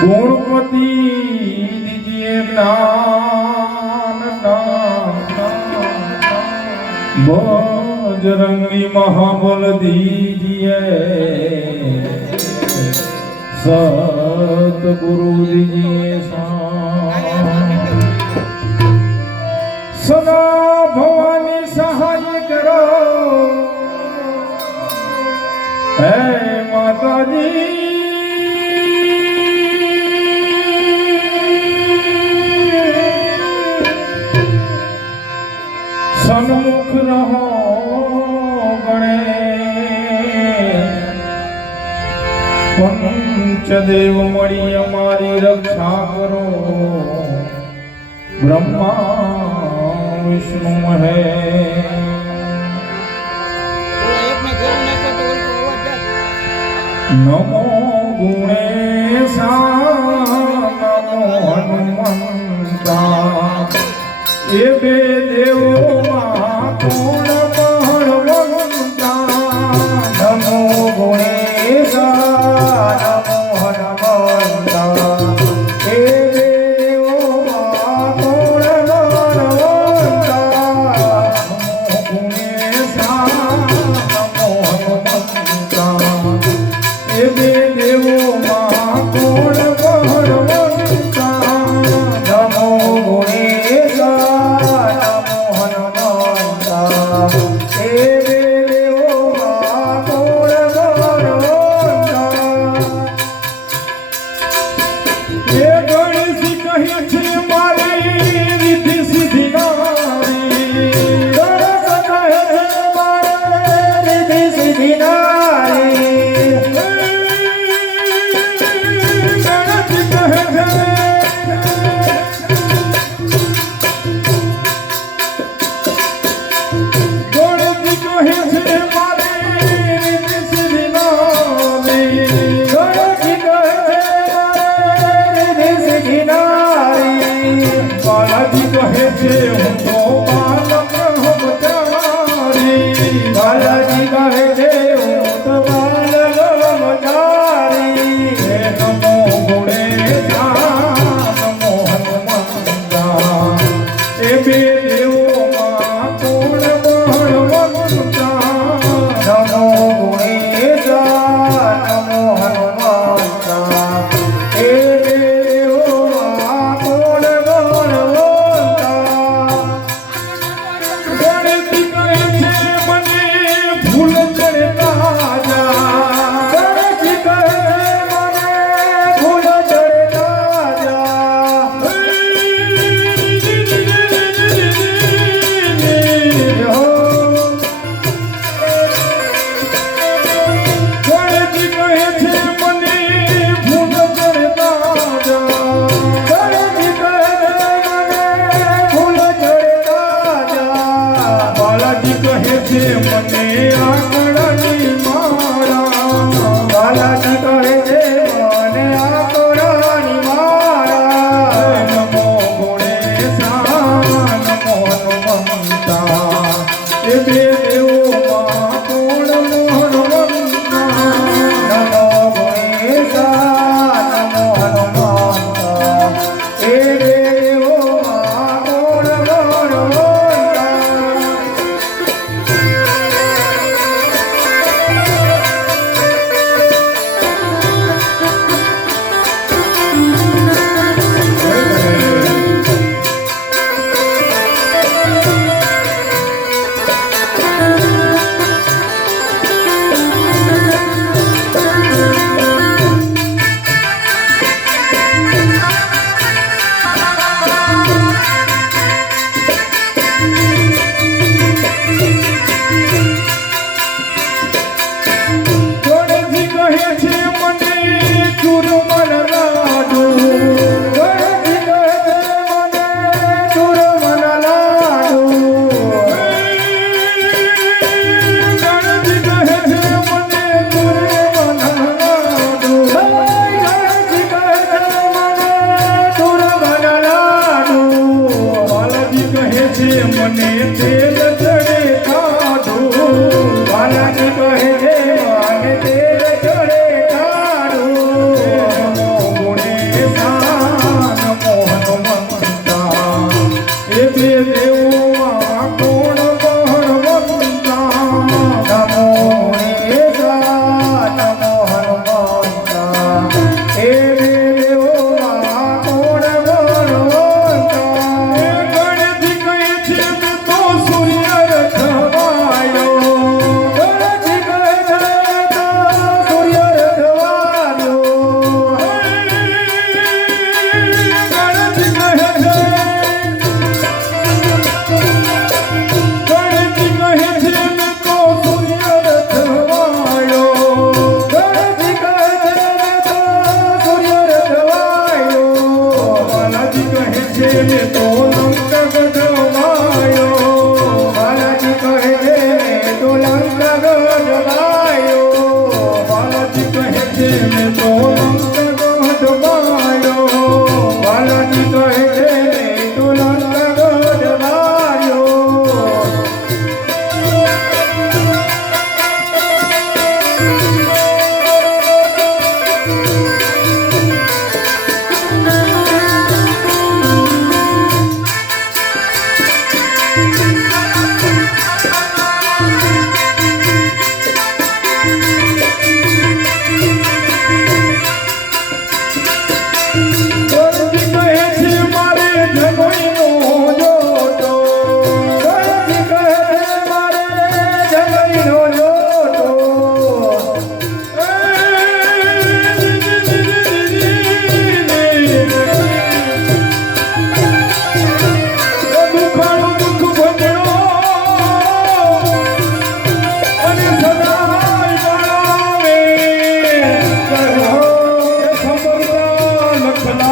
ગુણપતિ દીજીએ જ્ઞાન બજરંગી મહાબલ દીજીએ સતગુરુ દીજીએ સદા ભવાની સહાય કરો હે માતાજી સન્મુખ રહો ગણે પંચદેવ મળી અમારી રક્ષા કરો બ્રહ્મા વિષ્ણુ મહે નમો ગુણેશા નમો હનુમંતા એ બે દેવોમાં કોણ બળવંતા નમો ગુણેશા નમો હનુમંતા એ બે દેવોમાં કોણ બળવંતા નમો ગુણેશા નમો હનુમંતા એ બે દેવોમાં કોણ બળવંતા નમો ગુણેશા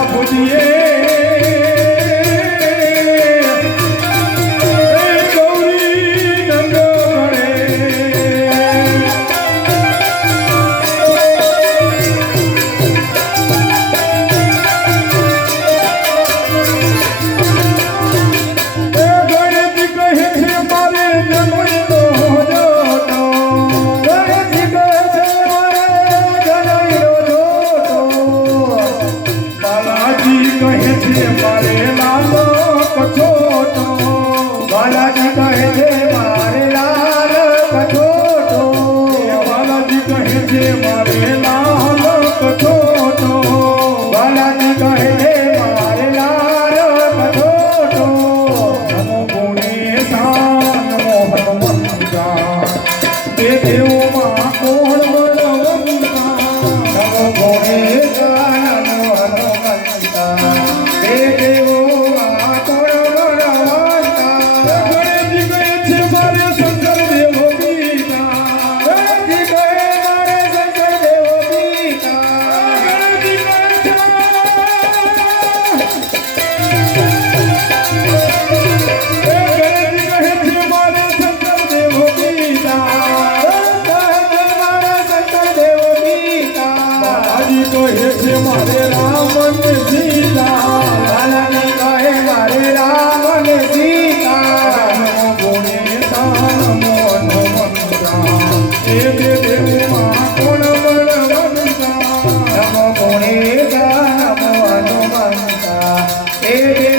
બાપુજીએ ગૌરી નંદ બાલાજી કહે છે મારે લાલ કઠોટો બાલાજી કહે છે મારે લાલ કઠોટો બાલાજી કહે છે મારે લાલ કઠોટો નમો ગુણેશા નમો હનુમંતા તે દેવોમાં કોણ બળવંતા નમો ગોણેશા નમો હનુમંતા હે દેવો મારે રામ ને સીતા બાલાજી કહે મારે રામ ને સીતા નમો ગુણેશા નમો હનુમંતા એ દેવમાં કોણ બળવંતા નમો ગોણેશા નમો હનુમંતા હે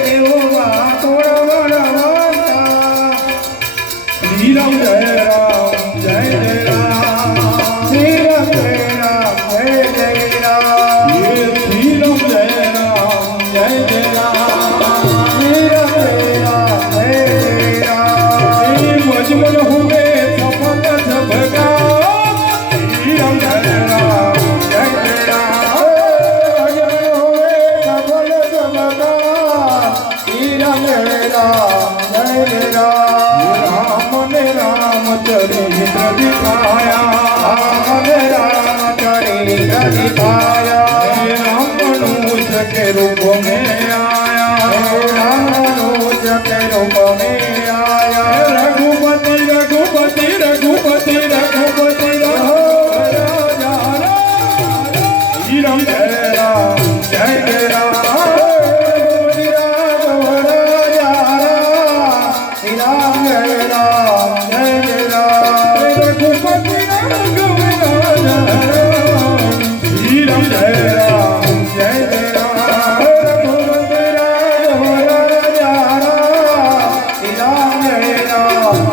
દેવોમાં કોણ બળવંતા શ્રી રામ જય રામ જય જય રામ શ્રી રામ જય રામ જય જય રામ ये श्री राम जय राम जय जय राम श्री राम जय राम जय जय राम श्री मजमन हुए सफल सबका श्री राम जय राम जय जय राम भजन होए सफल सबका श्री राम जय राम जय जय राम राम ने रामचरित्र दिखाया राम ने रामचरित्र दिखाया राम मनुष्य के रूप में आया राम मनुष्य के रूप में आया रघुपति रघुपति रघुपति रघुपति राजा श्री राम जय राम जय जय राम रघुपति राघव राजा श्री राम जय राम जय जय राम रघुपति राघव राजा श्री राम जय राम जय जय राम रघुपति राघव राजा श्री राम जय राम